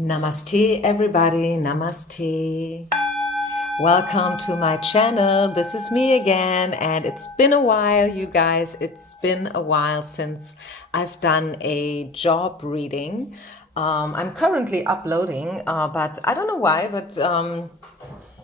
Namaste everybody, namaste. Welcome to my channel. This is me again, and it's been a while, you guys. It's been a while since I've done a job reading. I'm currently uploading, but I don't know why, but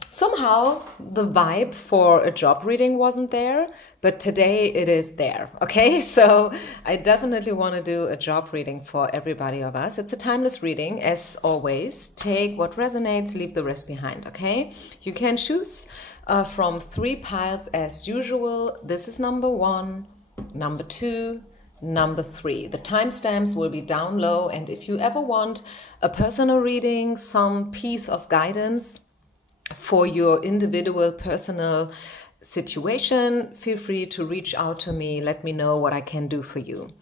somehow the vibe for a job reading wasn't there, but today it is there. Okay, so I definitely want to do a job reading for everybody of us. It's a timeless reading, as always. Take what resonates, leave the rest behind. Okay, you can choose from 3 piles as usual. This is number 1, number 2, number 3. The timestamps will be down low, and if you ever want a personal reading, some piece of guidance for your individual personal situation, feel free to reach out to me. Let me know what I can do for you.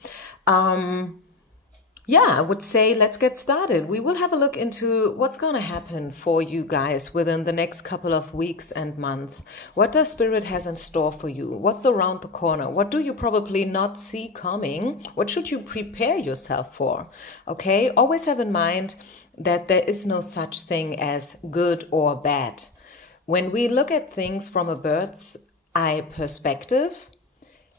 I would say let's get started. We will have a look into what's going to happen for you guys within the next couple of weeks and months. What does Spirit has in store for you? What's around the corner? What do you probably not see coming? What should you prepare yourself for? Okay, always have in mind that there is no such thing as good or bad. When we look at things from a bird's eye perspective,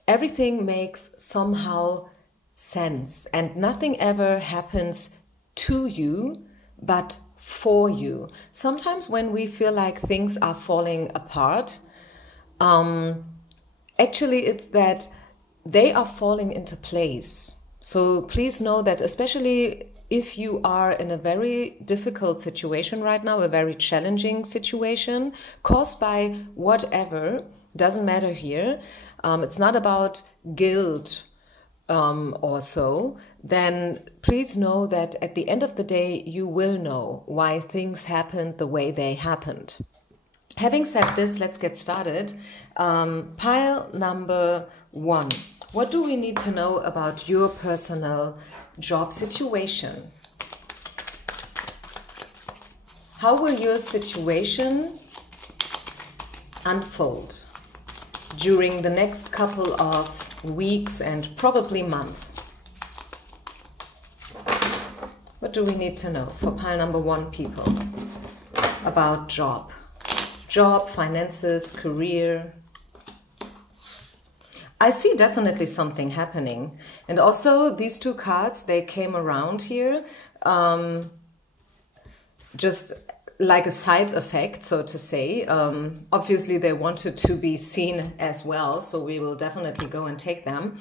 everything makes somehow sense, and nothing ever happens to you, but for you. Sometimes when we feel like things are falling apart, actually it's that they are falling into place. So please know that, especially if you are in a very difficult situation right now, a very challenging situation caused by whatever, doesn't matter here. It's not about guilt or so, then please know that at the end of the day, you will know why things happened the way they happened. Having said this, let's get started. Pile number 1. What do we need to know about your personal job situation? How will your situation unfold during the next couple of weeks and probably months? What do we need to know for pile number 1 people about job? Job, finances, career. I see definitely something happening. And also these 2 cards, they came around here just like a side effect, so to say. Obviously they wanted to be seen as well, so we will definitely go and take them.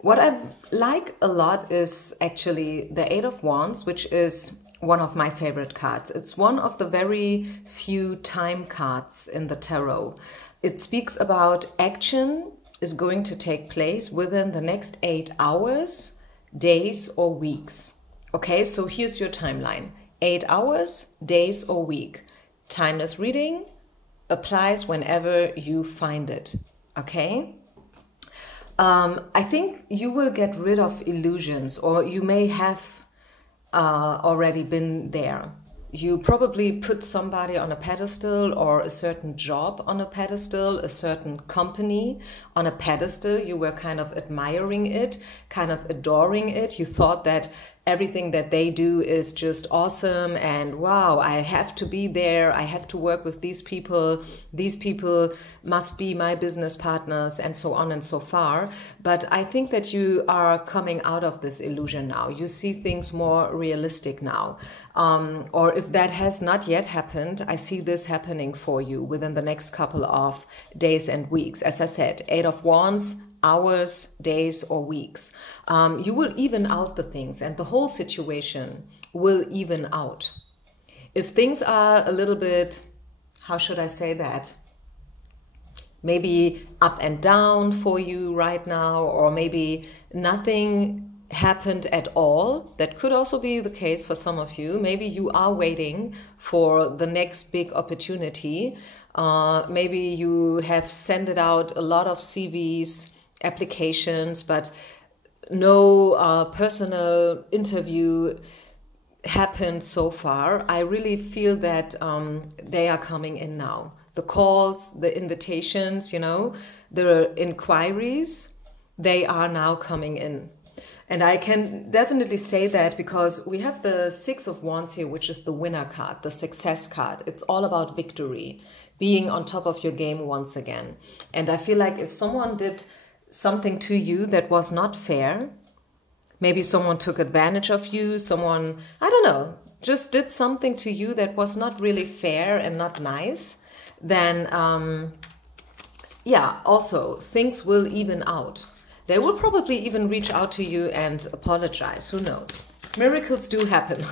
What I like a lot is actually the 8 of Wands, which is one of my favorite cards. It's one of the very few time cards in the tarot. It speaks about action is going to take place within the next 8 hours, days, or weeks. Okay, so here's your timeline. 8 hours, days, or week. Timeless reading applies whenever you find it. Okay? I think you will get rid of illusions, or you may have already been there. You probably put somebody on a pedestal, or a certain job on a pedestal, a certain company on a pedestal. You were kind of admiring it, kind of adoring it. You thought that everything that they do is just awesome, and wow, I have to be there. I have to work with these people. These people must be my business partners, and so on and so far. But I think that you are coming out of this illusion now. You see things more realistic now. Or if that has not yet happened, I see this happening for you within the next couple of days and weeks. As I said, 8 of Wands, hours, days, or weeks. You will even out the things, and the whole situation will even out. If things are a little bit, how should I say that? Maybe up and down for you right now, or maybe nothing happened at all. That could also be the case for some of you. Maybe you are waiting for the next big opportunity. Maybe you have sent out a lot of CVs, applications, but no personal interview happened so far. I really feel that they are coming in now. The calls, the invitations, the inquiries, they are now coming in. And I can definitely say that because we have the Six of Wands here, which is the winner card, the success card. It's all about victory, being on top of your game once again. And I feel like if someone did something to you that was not fair, maybe someone took advantage of you, someone, I don't know, just did something to you that was not really fair and not nice, then yeah, also things will even out. They will probably even reach out to you and apologize. Who knows? Miracles do happen.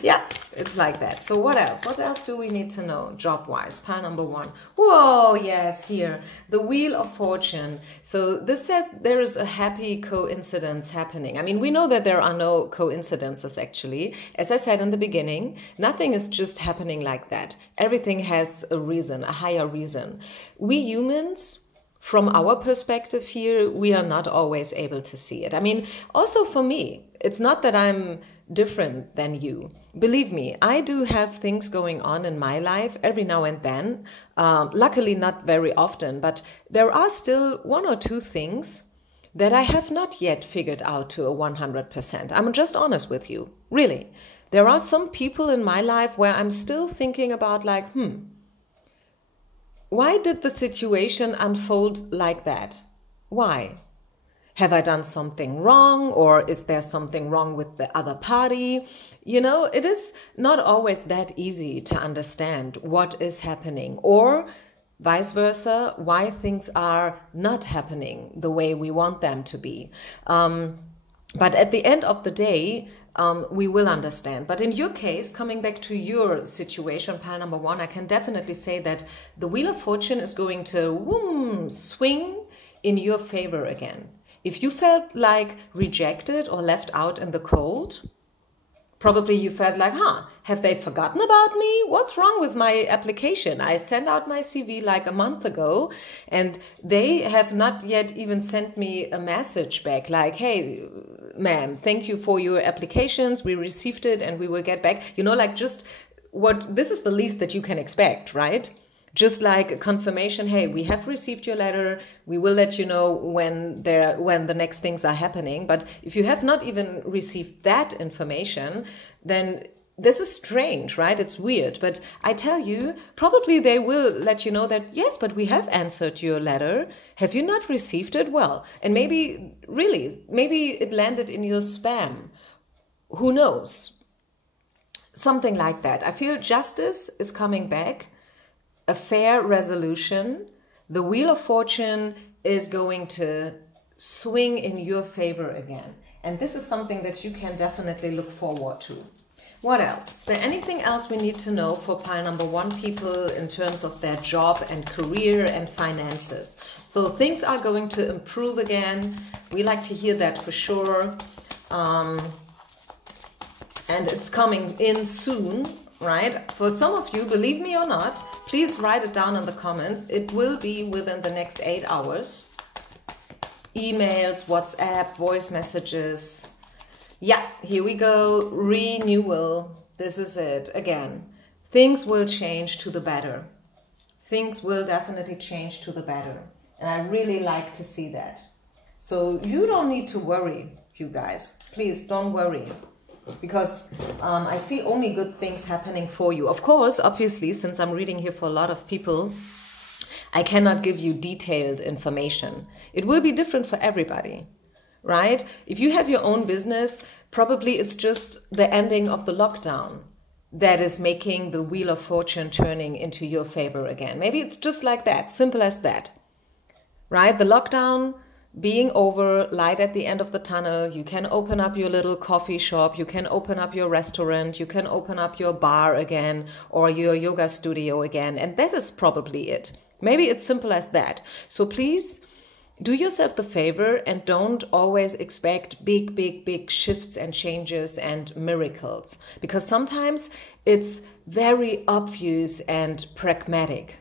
Yeah, it's like that. So what else? What else do we need to know job-wise? Pile number 1. Whoa, yes, here. The Wheel of Fortune. So this says there is a happy coincidence happening. I mean, we know that there are no coincidences, actually. As I said in the beginning, nothing is just happening like that. Everything has a reason, a higher reason. We humans, from our perspective here, we are not always able to see it. I mean, also for me, it's not that I'm different than you. Believe me, I do have things going on in my life every now and then. Luckily, not very often, but there are still 1 or 2 things that I have not yet figured out to a 100%. I'm just honest with you, really. There are some people in my life where I'm still thinking about like, why did the situation unfold like that? Why? Have I done something wrong, or is there something wrong with the other party? You know, it is not always that easy to understand what is happening, or vice versa, why things are not happening the way we want them to be. But at the end of the day, we will understand. But in your case, coming back to your situation, pile number 1, I can definitely say that the Wheel of Fortune is going to swing in your favor again. If you felt like rejected or left out in the cold, probably you felt like, have they forgotten about me? What's wrong with my application? I sent out my CV like a month ago and they have not yet even sent me a message back like, hey, ma'am, thank you for your applications. We received it and we will get back. You know, like just this is the least that you can expect, right? Just like a confirmation, hey, we have received your letter. We will let you know when the next things are happening. But if you have not even received that information, then this is strange, right? It's weird. But I tell you, probably they will let you know that, yes, but we have answered your letter. Have you not received it? Well, and maybe it landed in your spam. Who knows? Something like that. I feel justice is coming back. A fair resolution. The Wheel of Fortune is going to swing in your favor again. And this is something that you can definitely look forward to. What else? Is there anything else we need to know for pile number 1 people in terms of their job and career and finances? So things are going to improve again. We like to hear that for sure. And it's coming in soon. Right? For some of you, believe me or not, please write it down in the comments. It will be within the next 8 hours. Emails, WhatsApp, voice messages. Yeah, here we go. Renewal. This is it. Again, things will change to the better. Things will definitely change to the better. And I really like to see that. So you don't need to worry, you guys. Please don't worry. Because I see only good things happening for you. Of course, obviously, since I'm reading here for a lot of people, I cannot give you detailed information. It will be different for everybody, right? If you have your own business, probably it's just the ending of the lockdown that is making the Wheel of Fortune turning into your favor again. Maybe it's just like that, simple as that, right? The lockdown being over, light at the end of the tunnel, you can open up your little coffee shop, you can open up your restaurant, you can open up your bar again or your yoga studio again. And that is probably it. Maybe it's simple as that. So please do yourself the favor and don't always expect big shifts and changes and miracles. Because sometimes it's very obvious and pragmatic.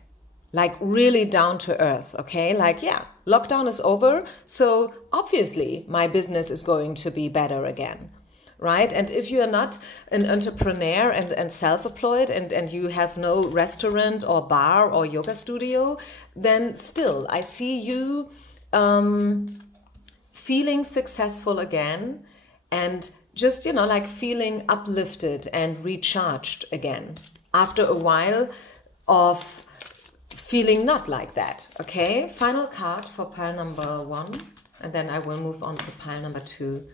Like really down to earth, okay? Like, yeah, lockdown is over, so obviously my business is going to be better again, right? And if you are not an entrepreneur and self-employed and you have no restaurant or bar or yoga studio, then still I see you feeling successful again and just, you know, like feeling uplifted and recharged again after a while of feeling not like that. Okay, final card for pile number 1, and then I will move on to pile number 2.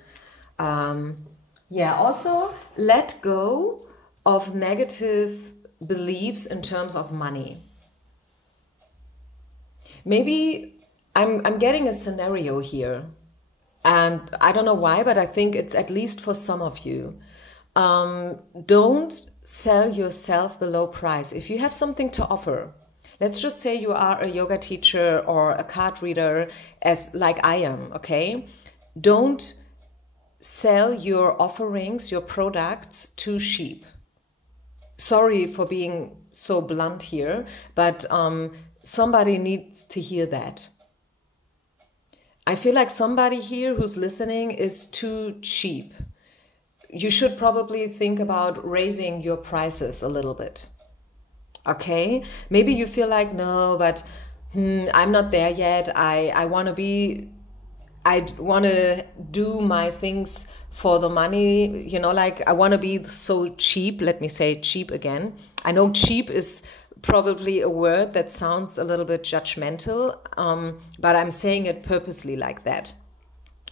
Yeah, also let go of negative beliefs in terms of money. Maybe I'm getting a scenario here, and I don't know why, but I think it's at least for some of you. Don't sell yourself below price. If you have something to offer, let's just say you are a yoga teacher or a card reader, as like I am, okay? Don't sell your offerings, your products too cheap. Sorry for being so blunt here, but somebody needs to hear that. I feel like somebody here who's listening is too cheap. You should probably think about raising your prices a little bit. Okay? Maybe you feel like, no, but I'm not there yet. I want to do my things for the money, you know, like I want to be so cheap. Let me say cheap again. I know cheap is probably a word that sounds a little bit judgmental, but I'm saying it purposely like that,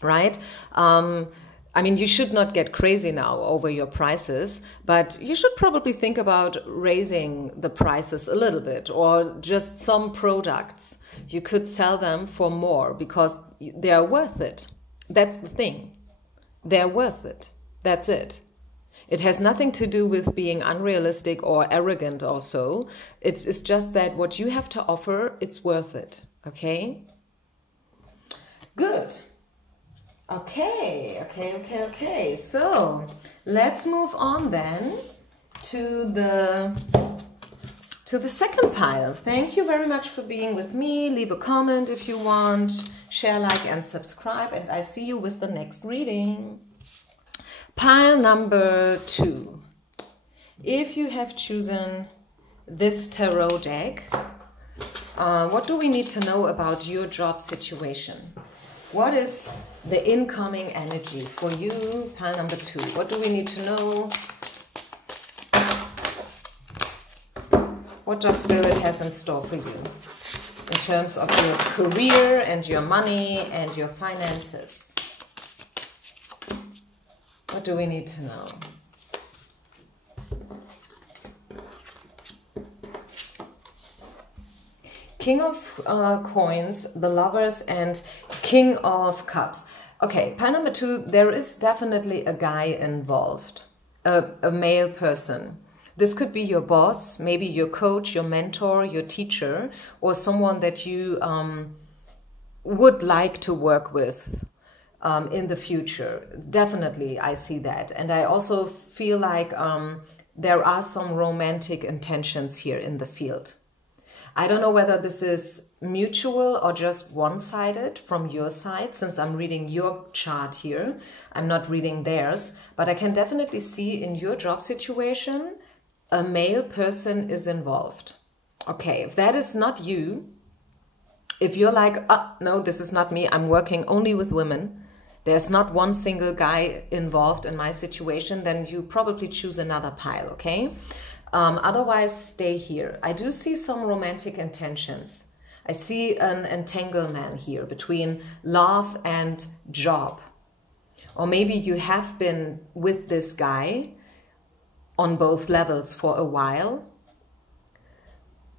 right? I mean, you should not get crazy now over your prices, but you should probably think about raising the prices a little bit, or just some products. You could sell them for more because they are worth it. That's the thing. They're worth it. That's it. It has nothing to do with being unrealistic or arrogant or so. It's just that what you have to offer, it's worth it. Okay? Good. Okay. So let's move on then to the second pile. Thank you very much for being with me. Leave a comment if you want. Share, like, and subscribe. And I see you with the next reading. Pile number 2. If you have chosen this tarot deck, what do we need to know about your job situation? What is the incoming energy for you, pile number 2? What do we need to know? What does Spirit has in store for you in terms of your career and your money and your finances? What do we need to know? King of Coins, the Lovers, and King of Cups. Okay, pile number 2, there is definitely a guy involved, a male person. This could be your boss, maybe your coach, your mentor, your teacher, or someone that you would like to work with in the future. Definitely, I see that. And I also feel like there are some romantic intentions here in the field. I don't know whether this is mutual or just one-sided from your side, since I'm reading your chart here. I'm not reading theirs, but I can definitely see in your job situation, a male person is involved. Okay, if that is not you, if you're like, oh, no, this is not me, I'm working only with women, there's not one single guy involved in my situation, then you probably choose another pile, okay? Otherwise, stay here. I do see some romantic intentions. I see an entanglement here between love and job. Or maybe you have been with this guy on both levels for a while,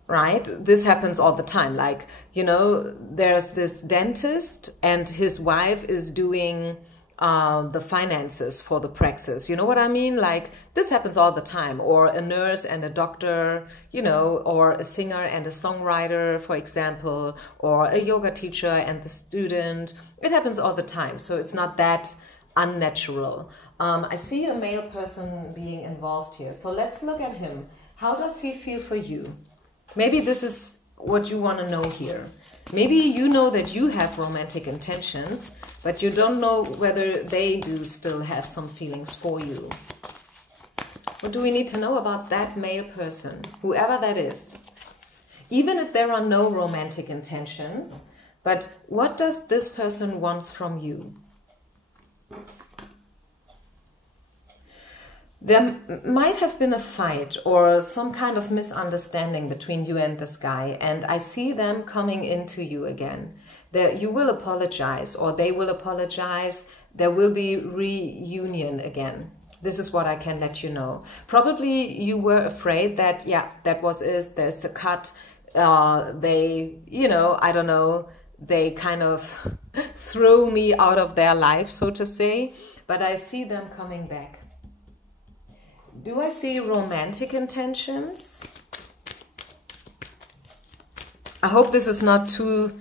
right? This happens all the time. Like, you know, there's this dentist and his wife is doing the finances for the praxis. You know what I mean? Like, this happens all the time. Or a nurse and a doctor, you know, or a singer and a songwriter, for example, or a yoga teacher and the student. It happens all the time. So it's not that unnatural. I see a male person being involved here. So let's look at him. How does he feel for you? Maybe this is what you want to know here. Maybe you know that you have romantic intentions, but you don't know whether they do still have some feelings for you. What do we need to know about that male person, whoever that is? Even if there are no romantic intentions, But what does this person want from you? There might have been a fight or some kind of misunderstanding between you and this guy, and I see them coming into you again. You will apologize, or they will apologize. There will be reunion again. This is what I can let you know. Probably you were afraid that, yeah, that was it, there's a cut. They, you know, I don't know, they kind of throw me out of their life, so to say, but I see them coming back. Do I see romantic intentions? I hope this is not too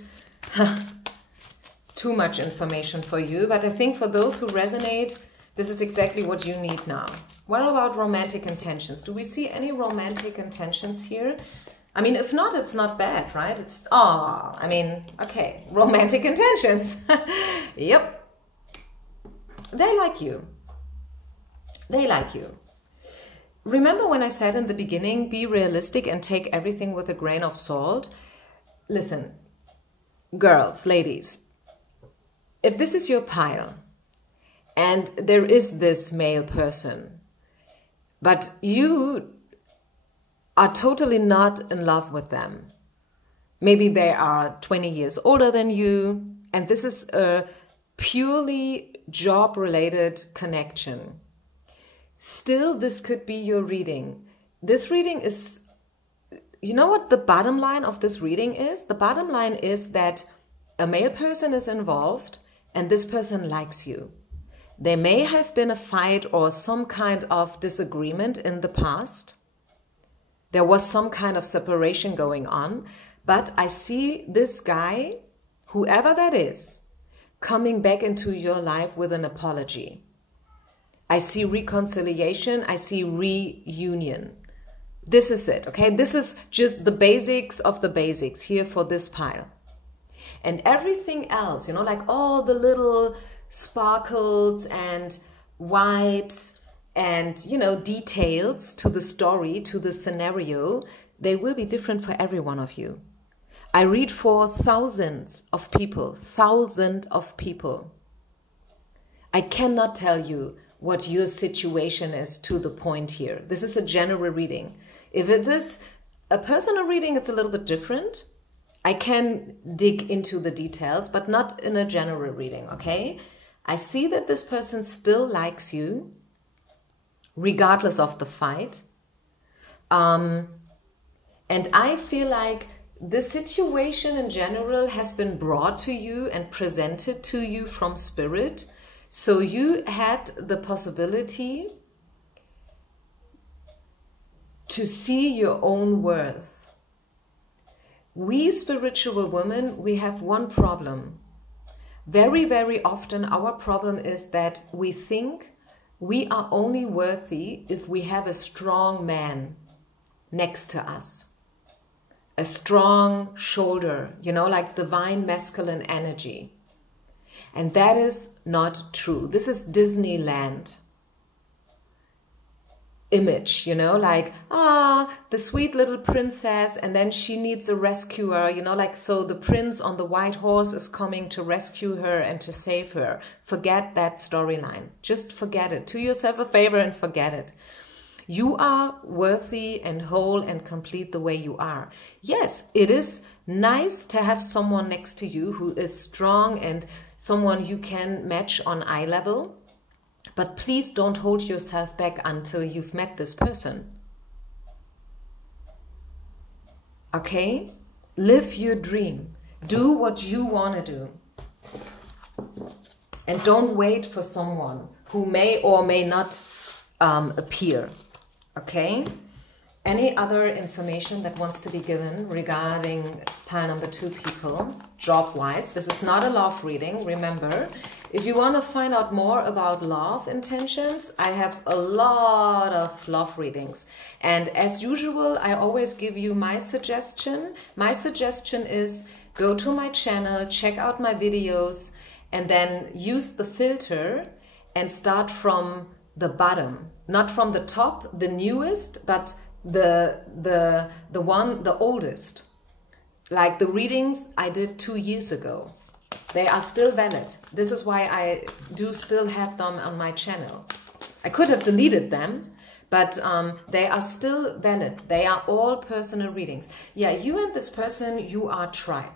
much information for you, but I think for those who resonate, this is exactly what you need now. What about romantic intentions? Do we see any romantic intentions here? I mean, if not, it's not bad, right? It's, I mean, okay, romantic intentions. Yep. They like you. They like you. Remember when I said in the beginning, be realistic and take everything with a grain of salt? Listen, girls, ladies, if this is your pile and there is this male person, but you are totally not in love with them, maybe they are 20 years older than you, and this is a purely job-related connection, still, this could be your reading. This reading is, you know what the bottom line of this reading is? The bottom line is that a male person is involved and this person likes you. There may have been a fight or some kind of disagreement in the past. There was some kind of separation going on, but I see this guy, whoever that is, coming back into your life with an apology. I see reconciliation, I see reunion. This is it, okay? This is just the basics of the basics here for this pile. And everything else, you know, like all the little sparkles and vibes and, you know, details to the story, to the scenario, they will be different for every one of you. I read for thousands of people, I cannot tell you what your situation is to the point here. This is a general reading. If it is a personal reading, it's a little bit different. I can dig into the details, but not in a general reading, okay? I see that this person still likes you, regardless of the fight. And I feel like the situation in general has been brought to you and presented to you from spirit. So you had the possibility to see your own worth. We spiritual women, we have one problem. Very, very often our problem is that we think we are only worthy if we have a strong man next to us. A strong shoulder, you know, like divine masculine energy. And that is not true. This is Disneyland image, you know, like, the sweet little princess, and then she needs a rescuer, you know, like, so the prince on the white horse is coming to rescue her and to save her. Forget that storyline. Just forget it. Do yourself a favor and forget it. You are worthy and whole and complete the way you are. Yes, it is nice to have someone next to you who is strong and someone you can match on eye level. But please don't hold yourself back until you've met this person. Okay? Live your dream. Do what you want to do. And don't wait for someone who may or may not appear. Okay? Any other information that wants to be given regarding pile number 2 people, job-wise? This is not a love reading, remember. If you want to find out more about love intentions, I have a lot of love readings. And as usual, I always give you my suggestion. My suggestion is go to my channel, check out my videos, and then use the filter and start from the bottom. Not from the top, the newest, but the oldest. like the readings I did 2 years ago. They are still valid. This is why I do still have them on my channel. I could have deleted them, but they are still valid. They are all personal readings. Yeah, you and this person, you are tribe.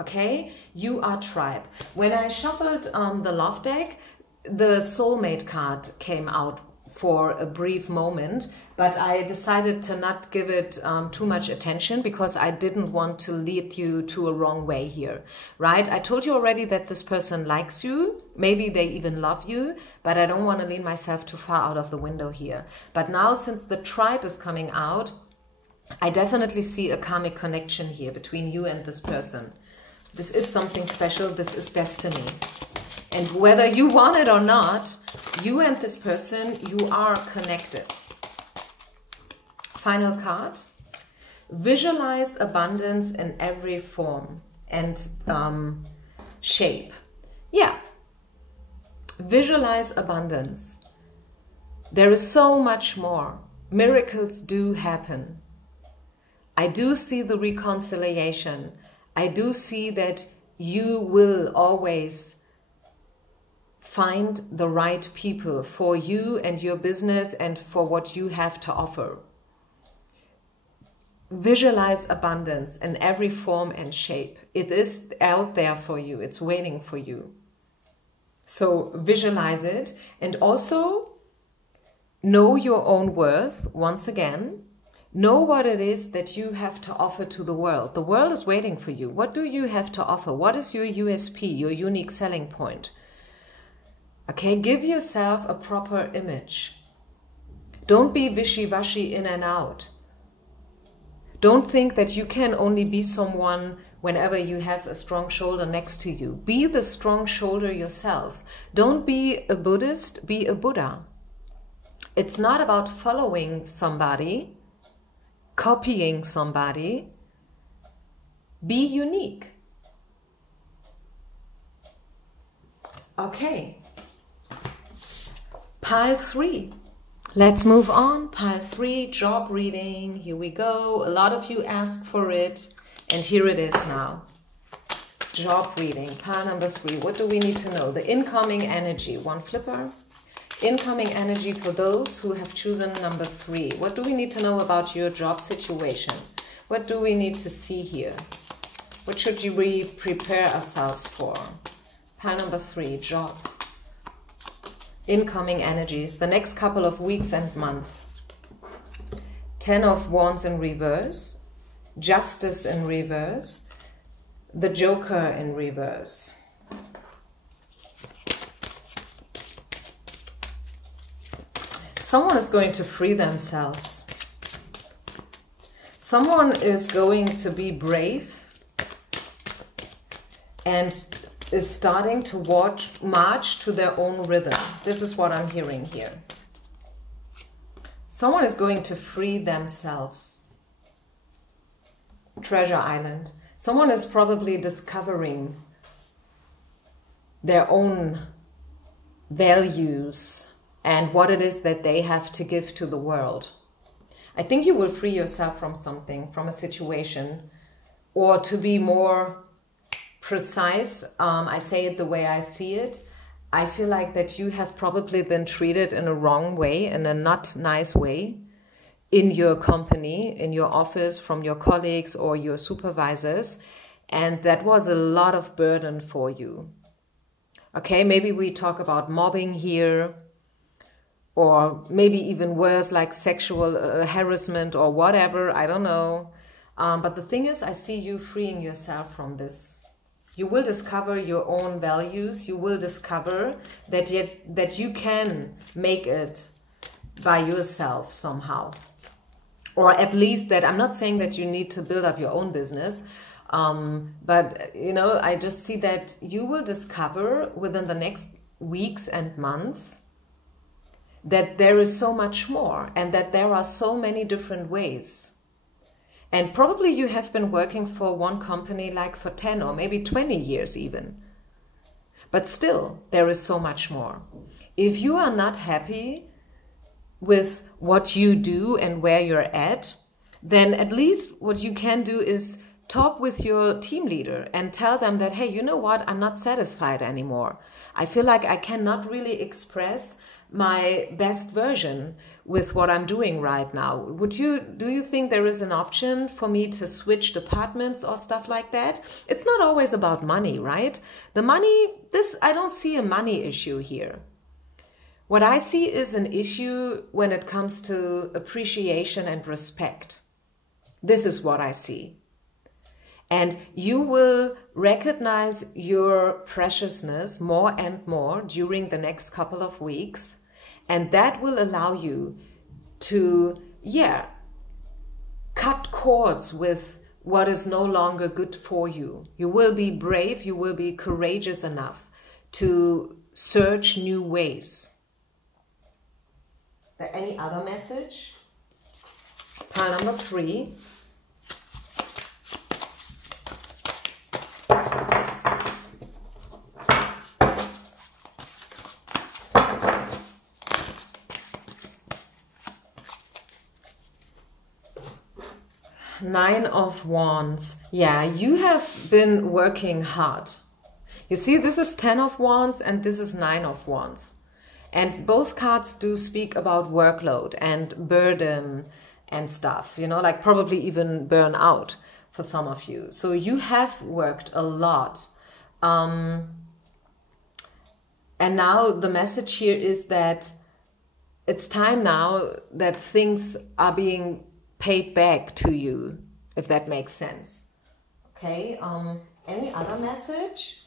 Okay? You are tribe. When I shuffled the love deck, the soulmate card came out for a brief moment, but I decided to not give it too much attention because I didn't want to lead you to a wrong way here, right? I told you already that this person likes you, maybe they even love you, but I don't want to lean myself too far out of the window here. But now, since the tribe is coming out, I definitely see a karmic connection here between you and this person. This is something special, this is destiny. And whether you want it or not, you and this person, you are connected. Final card. Visualize abundance in every form and shape. Yeah. Visualize abundance. There is so much more. Miracles do happen. I do see the reconciliation. I do see that you will always find the right people for you and your business and for what you have to offer. Visualize abundance in every form and shape. It is out there for you. It's waiting for you. So visualize it, and also know your own worth once again. Know what it is that you have to offer to the world. The world is waiting for you. What do you have to offer? What is your USP, your unique selling point? Okay, give yourself a proper image. Don't be wishy-washy in and out. Don't think that you can only be someone whenever you have a strong shoulder next to you. Be the strong shoulder yourself. Don't be a Buddhist, be a Buddha. It's not about following somebody, copying somebody. Be unique. Okay. Pile 3. Let's move on. Pile 3, job reading. Here we go. A lot of you asked for it, and here it is now. Job reading, pile number 3. What do we need to know? The incoming energy. One flipper. Incoming energy for those who have chosen number 3. What do we need to know about your job situation? What do we need to see here? What should we prepare ourselves for? Pile number 3, job. Incoming energies, the next couple of weeks and months. 10 of Wands in reverse, Justice in reverse, the Joker in reverse. Someone is going to free themselves. Someone is going to be brave and is starting to march to their own rhythm. This is what I'm hearing here. Someone is going to free themselves. Treasure Island. Someone is probably discovering their own values and what it is that they have to give to the world. I think you will free yourself from something, from a situation, or to be more precise, I say it the way I see it. I feel like that you have probably been treated in a wrong way, in a not nice way, in your company, in your office, from your colleagues or your supervisors, and that was a lot of burden for you. Okay, maybe we talk about mobbing here, or maybe even worse, like sexual harassment or whatever, I don't know. But the thing is, I see you freeing yourself from this. You will discover your own values. You will discover that you can make it by yourself somehow. Or at least that, I'm not saying that you need to build up your own business, but, you know, I just see that you will discover within the next weeks and months that there is so much more and that there are so many different ways. And probably you have been working for one company like for 10 or maybe 20 years even. But still, there is so much more. If you are not happy with what you do and where you're at, then at least what you can do is talk with your team leader and tell them that, hey, you know what, I'm not satisfied anymore. I feel like I cannot really express my best version with what I'm doing right now. Do you think there is an option for me to switch departments or stuff like that? It's not always about money, right? The money, I don't see a money issue here. What I see is an issue when it comes to appreciation and respect. This is what I see. And you will recognize your preciousness more and more during the next couple of weeks. And that will allow you to, cut cords with what is no longer good for you. You will be brave, you will be courageous enough to search new ways. Is there any other message? Pile number 3. Nine of Wands. Yeah, you have been working hard. You see, this is 10 of Wands and this is 9 of Wands. And both cards do speak about workload and burden and stuff, you know, like probably even burnout for some of you. So you have worked a lot. And now the message here is that it's time now that things are being paid back to you, if that makes sense. Okay, any other message?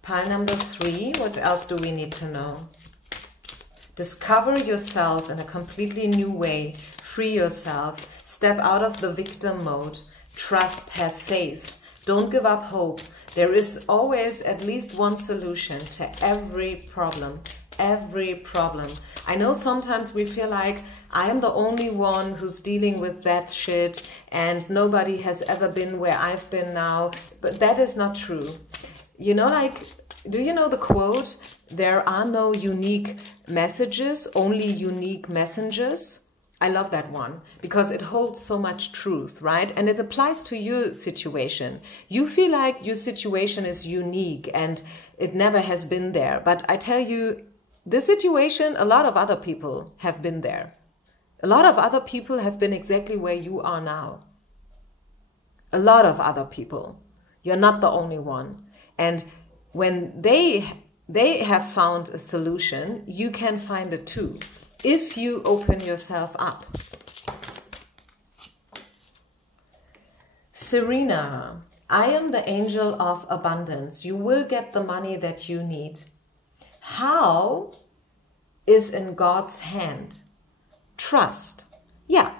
Pile number 3, what else do we need to know? Discover yourself in a completely new way. Free yourself. Step out of the victim mode. Trust, have faith. Don't give up hope. There is always at least one solution to every problem. Every problem. I know sometimes we feel like I am the only one who's dealing with that shit and nobody has ever been where I've been now, but that is not true. You know, like, do you know the quote, there are no unique messages, only unique messengers? I love that one because it holds so much truth, right? And it applies to your situation. You feel like your situation is unique and it never has been there, but I tell you, this situation, a lot of other people have been there. A lot of other people have been exactly where you are now. A lot of other people. You're not the only one. And when they have found a solution, you can find it too, if you open yourself up. Serena, I am the angel of abundance. You will get the money that you need. How is in God's hand? Trust. Yeah,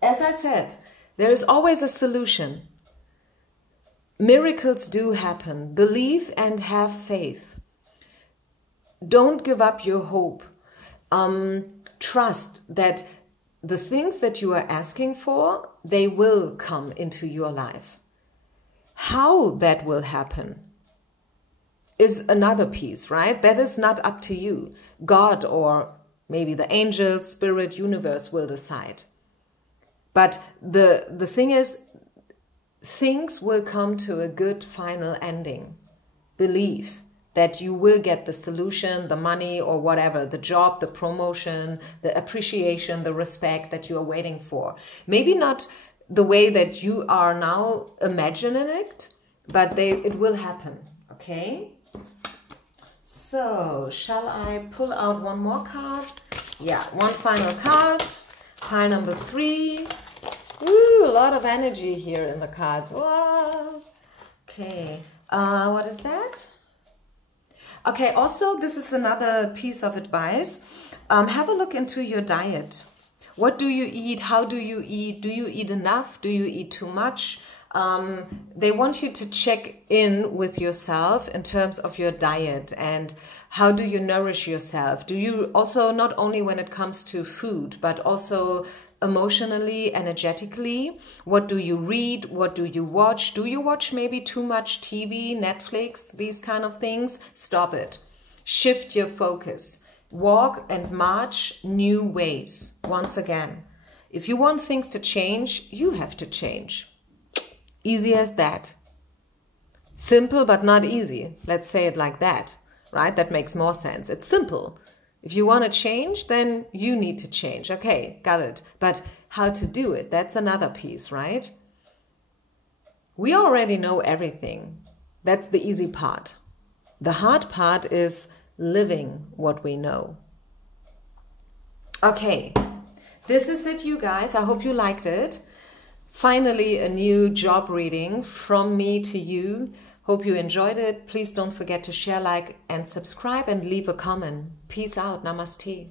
as I said, there is always a solution. Miracles do happen. Believe and have faith. Don't give up your hope. Trust that the things that you are asking for, they will come into your life. How that will happen is another piece, right? That is not up to you. God or maybe the angel, spirit, universe will decide. But the thing is, things will come to a good final ending. Believe that you will get the solution, the money or whatever, the job, the promotion, the appreciation, the respect that you are waiting for. Maybe not the way that you are now imagining it, but it will happen, okay? So, shall I pull out one more card? Yeah, one final card. Pile number 3. Woo, a lot of energy here in the cards. Wow. Okay, what is that? Okay, also, this is another piece of advice. Have a look into your diet. What do you eat? How do you eat? Do you eat enough? Do you eat too much? They want you to check in with yourself in terms of your diet and how do you nourish yourself. Do you also, not only when it comes to food, but also emotionally, energetically, what do you read? What do you watch? Do you watch maybe too much TV, Netflix, these kind of things? Stop it. Shift your focus. Walk and march new ways. Once again, if you want things to change, you have to change. Easy as that. Simple but not easy. Let's say it like that, right? That makes more sense. It's simple. If you want to change, then you need to change. Okay, got it. But how to do it, that's another piece, right? We already know everything. That's the easy part. The hard part is living what we know. Okay, this is it, you guys. I hope you liked it. Finally, a new job reading from me to you. Hope you enjoyed it. Please don't forget to share, like, and subscribe, and leave a comment. Peace out. Namaste.